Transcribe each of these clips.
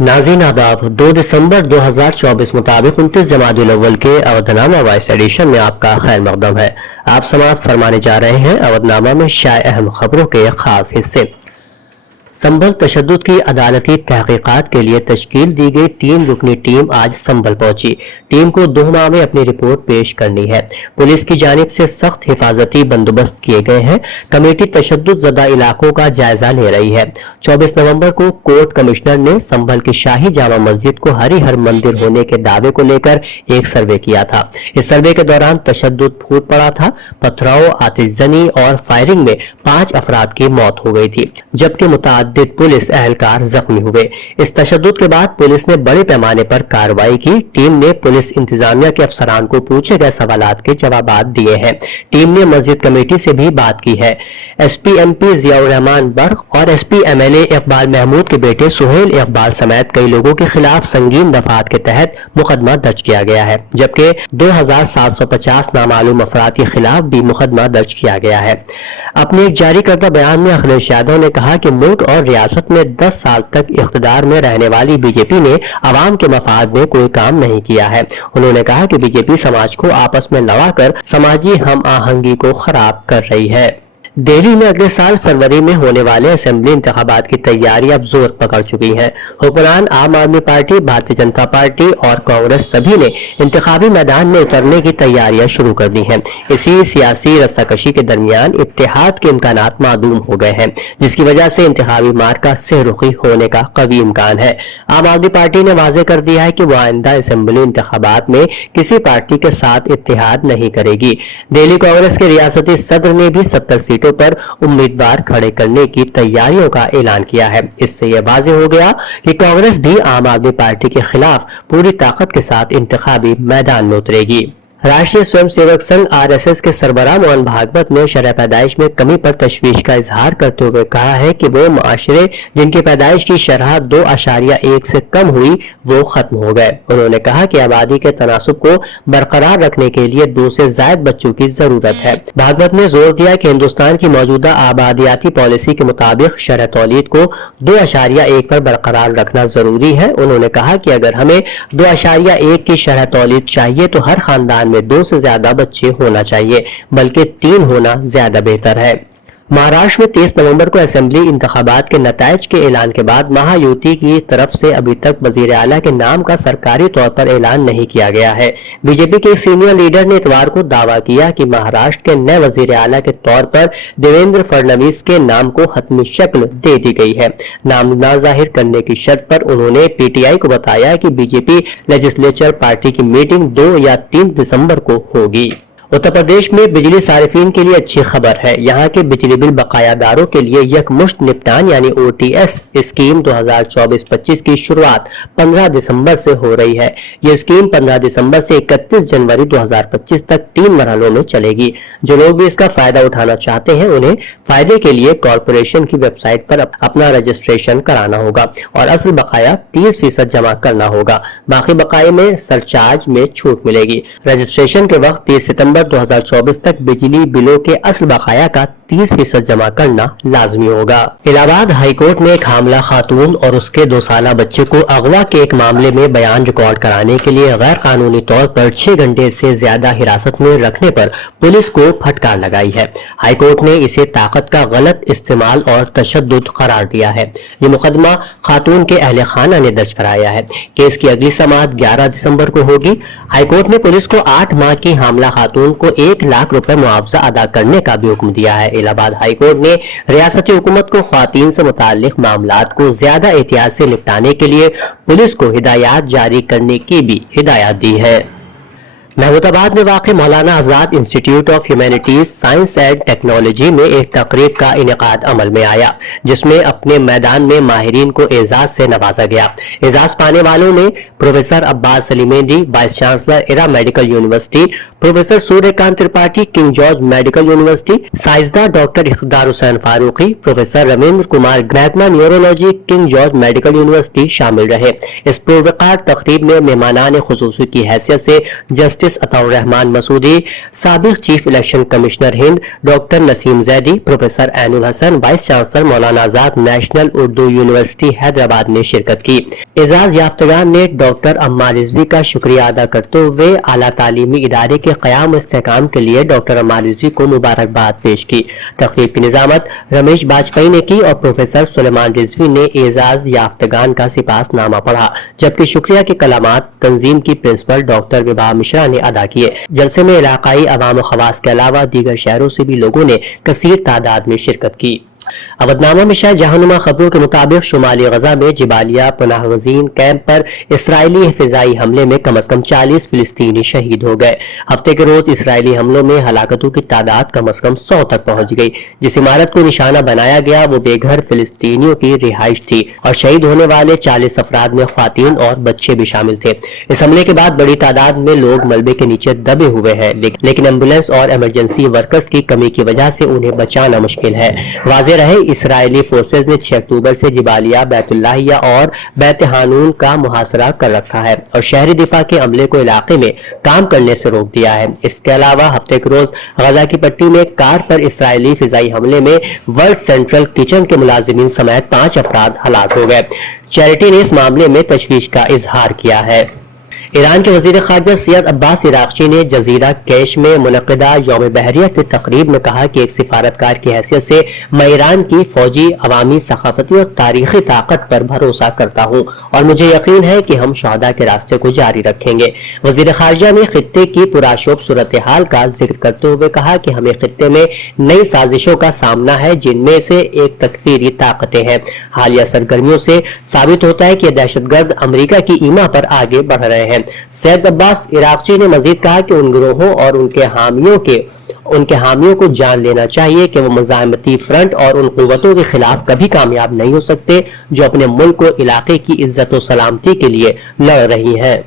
नाज़रीन आदाब 2 दिसंबर 2024 मुताबिक 29 जमादुल अव्वल के अवधनामा वॉइस एडिशन में आपका खैर मकदम है। आप समाअत फरमाने जा रहे हैं अवधनामा में शाये अहम खबरों के खास हिस्से। संभल तशद्दुद की अदालती तहकीकात के लिए तश्कील दी गई 3 रुकनी टीम आज संभल पहुंची। टीम को 2 माह में अपनी रिपोर्ट पेश करनी है। पुलिस की जानिब से सख्त हिफाजती बंदोबस्त किए गए हैं। कमेटी तशद्दुद ज़दा इलाकों का जायजा ले रही है। 24 नवंबर को कोर्ट कमिश्नर ने संभल की शाही जामा मस्जिद को हरिहर मंदिर होने के दावे को लेकर एक सर्वे किया था। इस सर्वे के दौरान तशद्दुद फूट पड़ा था। पथराव, आतिशजनी और फायरिंग में 5 अफराद की मौत हो गई थी, जबकि मुतादिद पुलिस एहलकार जख्मी हुए। इस तशद्दुद के बाद पुलिस ने बड़े पैमाने पर कार्रवाई की। टीम ने पुलिस इंतजामिया के अफसरान को पूछे गए सवालात के जवाबात दिए हैं। टीम ने मस्जिद कमेटी से भी बात की है। SP-MP जियाउर रहमान बर्क और SP-MLA इकबाल महमूद के बेटे सुहेल इकबाल समेत कई लोगों के खिलाफ संगीन दफात के तहत मुकदमा दर्ज किया गया है, जबकि 2750 नामालूम अफराद के खिलाफ भी मुकदमा दर्ज किया गया है। अपने एक जारी करदा बयान में अखिलेश यादव ने कहा कि मुल्क और रियासत में 10 साल तक इख्तिदार में रहने वाली बीजेपी ने आवाम के मफाद में कोई काम नहीं किया है। उन्होंने कहा कि बीजेपी समाज को आपस में लड़ाकर समाजी हम आहंगी को खराब कर रही है। दिल्ली में अगले साल फरवरी में होने वाले असेंबली इंतखाबात की तैयारी अब जोर पकड़ चुकी है। हुक्मरान आम आदमी पार्टी, भारतीय जनता पार्टी और कांग्रेस सभी ने इंतखाबी मैदान में उतरने की तैयारियां शुरू कर दी हैं। इसी सियासी रस्साकशी के दरमियान इत्तेहाद के इम्कानात मादूम हो गए हैं, जिसकी वजह से इंतखाबी मार्का सेहरुखी होने का कवी इम्कान है। आम आदमी पार्टी ने वाजे कर दिया है कि वह आइंदा असेंबली इंतखाबात में किसी पार्टी के साथ इत्तेहाद नहीं करेगी। दिल्ली कांग्रेस के रियासती सदर ने भी 70 सीटों पर उम्मीदवार खड़े करने की तैयारियों का ऐलान किया है। इससे यह वाज़ेह हो गया कि कांग्रेस भी आम आदमी पार्टी के खिलाफ पूरी ताकत के साथ इंतखाबी मैदान में उतरेगी। राष्ट्रीय स्वयंसेवक संघ RSS के सरबराह मोहन भागवत ने शरह पैदाइश में कमी पर तशवीश का इजहार करते हुए कहा है कि वो माशरे जिनकी पैदाइश की शरह 2.1 से कम हुई वो खत्म हो गए। उन्होंने कहा कि आबादी के तनासुब को बरकरार रखने के लिए 2 से ज्यादा बच्चों की जरूरत है। भागवत ने जोर दिया कि हिंदुस्तान की मौजूदा आबादियाती पॉलिसी के मुताबिक शरह तौलीद को 2.1 पर बरकरार रखना जरूरी है। उन्होंने कहा कि अगर हमें 2.1 की शरह तौलीद चाहिए तो हर खानदान में 2 से ज्यादा बच्चे होना चाहिए, बल्कि 3 होना ज्यादा बेहतर है। महाराष्ट्र में 23 नवंबर को असेंबली इंतखाबात के नताइज के ऐलान के बाद महायुति की तरफ से अभी तक वजीर आला के नाम का सरकारी तौर पर ऐलान नहीं किया गया है। बीजेपी के सीनियर लीडर ने इतवार को दावा किया कि महाराष्ट्र के नए वजीर आला के तौर पर देवेंद्र फडणवीस के नाम को हतमी शक्ल दे दी गई है। नाम ना जाहिर करने की शर्त पर उन्होंने PTI को बताया कि बीजेपी लेजिस्लेचर पार्टी की मीटिंग 2 या 3 दिसंबर को होगी। उत्तर प्रदेश में बिजली सारिफीन के लिए अच्छी खबर है। यहाँ के बिजली बिल बकायादारों के लिए यकमुश्त निपटान यानी OTS स्कीम 2024-25 की शुरुआत 15 दिसंबर से हो रही है। ये स्कीम 15 दिसंबर से 31 जनवरी 2025 तक 3 मरहलों में चलेगी। जो लोग भी इसका फायदा उठाना चाहते हैं उन्हें फायदे के लिए कॉर्पोरेशन की वेबसाइट पर अपना रजिस्ट्रेशन कराना होगा और असल बकाया 30% जमा करना होगा। बाकी बकाये में सरचार्ज में छूट मिलेगी। रजिस्ट्रेशन के वक्त 30 सितंबर 2024 तक बिजली बिलों के असल बकाया का 30% जमा करना लाजमी होगा। इलाहाबाद हाईकोर्ट ने एक हामला खातून और उसके 2 साला बच्चे को अगवा के एक मामले में बयान रिकॉर्ड कराने के लिए गैर कानूनी तौर पर 6 घंटे से ज्यादा हिरासत में रखने पर पुलिस को फटकार लगाई है। हाईकोर्ट ने इसे ताकत का गलत इस्तेमाल और तशद्दुद करार दिया है। ये मुकदमा खातून के अहले खाना ने दर्ज कराया है। केस की अगली समाअत 11 दिसंबर को होगी। हाईकोर्ट ने पुलिस को 8 माह की हामला खातून को 1 लाख रुपए मुआवजा अदा करने का भी हुक्म दिया है। इलाहाबाद हाईकोर्ट ने रियासती हुकूमत को ख्वातीन से मुताल्लिक मामलात को ज्यादा एहतियात से निपटाने के लिए पुलिस को हिदायत जारी करने की भी हिदायत दी है। महमूदाबाद में वाक़ Maulana Azad institute of humanities science and technology में एक तकरीब का इनेकाद अमल में आया, जिसमें अपने मैदान में माहिरीन को एजाज से नवाजा गया। एजाज पाने वालों में professor Abbas Salimendi, vice chancellor Era Medical University, professor Suryakant Tripathi, King George Medical University, साइंसदान डॉक्टर इक़्तिदार हुसैन फारूकी, प्रोफेसर रविंद्र कुमार, महकमा neurology, King George Medical University शामिल रहे। इस पुरवकार तकरीब में मेहमानान खुसूसी की हैसियत से जस्टिस जस्टिस अताउर रहमान मसूदी, साबिक chief election commissioner Hind doctor Naseem Zaidi, professor Ainul Hasan, vice chancellor Maulana Azad national Urdu university Hyderabad ने शिरकत की। एजाज याफ्तगान ने डॉक्टर अम्मार रिजवी का शुक्रिया अदा करते हुए आला तालीमी इदारे के क़याम इस्तेहकाम के लिए डॉक्टर अम्मार रिजवी को मुबारकबाद पेश की। तकरीब की निजामत रमेश बाजपेयी ने की और प्रोफेसर सुलेमान रिजवी ने एजाज याफ्तगान का सिपासनामा पढ़ा, जबकि शुक्रिया के कलामात तंजीम की प्रिंसिपल डॉक्टर विभा मिश्रा ने अदा किए। जलसे में इलाकाई अवाम व खवास के अलावा दीगर शहरों से भी लोगों ने कसीर तादाद में शिरकत की। अवधनामा में शायद जहानुमा खबरों के मुताबिक शुमाली गजा में जिबालिया पनाह गजीन कैंप पर इसराइली फिजाई हमले में कम अज कम 40 फिलिस्तीनी शहीद हो गए। हफ्ते के रोज इसराइली हमलों में हलाकतों की तादाद कम अज कम 100 तक पहुंच गई। जिस इमारत को निशाना बनाया गया वो बेघर फिलिस्तीनियों की रिहाइश थी और शहीद होने वाले 40 अफराद में ख्वातीन और बच्चे भी शामिल थे। इस हमले के बाद बड़ी तादाद में लोग मलबे के नीचे दबे हुए हैं, लेकिन एम्बुलेंस और इमरजेंसी वर्कर्स की कमी की वजह से उन्हें बचाना मुश्किल है। वाज़ेह रहे इसराइली फोर्सेज ने 6 अक्टूबर से जिबालिया, बैतुल्लाहिया और बैत हानून का मुहासरा कर रखा है और शहरी दिफा के अमले को इलाके में काम करने से रोक दिया है। इसके अलावा हफ्ते के रोज गजा की पट्टी में कार पर इसराइली फिजाई हमले में वर्ल्ड सेंट्रल किचन के मुलाजिमीन समेत 5 अफराद हलाक हो गए। चैरिटी ने इस मामले में तशवीश का इजहार किया है। ईरान के वजीर खारजा सैयद अब्बास इराक्ची ने जजीरा कैश में मुनक़िदा यौम बहरिया की तकरीब में कहा कि एक सिफारतकार की हैसियत से मैं ईरान की फौजी, अवामी, सकाफती और तारीखी ताकत पर भरोसा करता हूँ और मुझे यकीन है कि हम शहदा के रास्ते को जारी रखेंगे। वजीर खारजा ने खित्ते की पुराशोभ सूरत हाल का जिक्र करते हुए कहा कि हमें खित्ते में नई साजिशों का सामना है, जिनमें से एक तकफीरी ताकतें हैं। हालिया सरगर्मियों से साबित होता है कि दहशतगर्द अमरीका की ईमा पर आगे बढ़ रहे हैं। सैयद अब्बास इराक्ची ने मजीद कहा कि उन गिरोहों और उनके हामियों को जान लेना चाहिए कि वो मुजाहिमती फ्रंट और उन कुव्वतों के खिलाफ कभी कामयाब नहीं हो सकते जो अपने मुल्क और इलाके की इज्जत और सलामती के लिए लड़ रही हैं।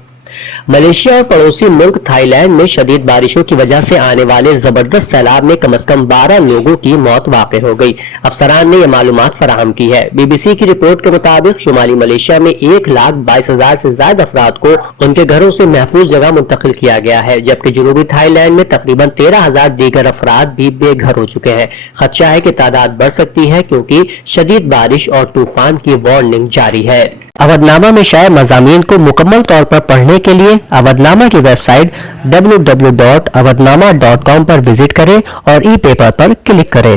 मलेशिया और पड़ोसी मुल्क थाईलैंड में शदीद बारिशों की वजह से आने वाले जबरदस्त सैलाब में कम अज कम 12 लोगों की मौत वाक़ हो गई। अफसरान ने यह मालूमात फराहम की है। BBC की रिपोर्ट के मुताबिक शुमाली मलेशिया में 1,22,000 से ज्यादा अफराद को उनके घरों से महफूज जगह मुंतकिल किया गया है, जबकि जनूबी थाईलैंड में तकरीबन 13,000 दीगर अफराद भी बेघर हो चुके हैं। खदशा है कि तादाद बढ़ सकती है क्योंकि शदीद बारिश और तूफान की वार्निंग जारी है। अवधनामा में शाये मज़ामीन को मुकम्मल तौर पर पढ़ने के लिए अवधनामा की वेबसाइट www.awadhnama.com पर विजिट करें और ई पेपर पर क्लिक करें।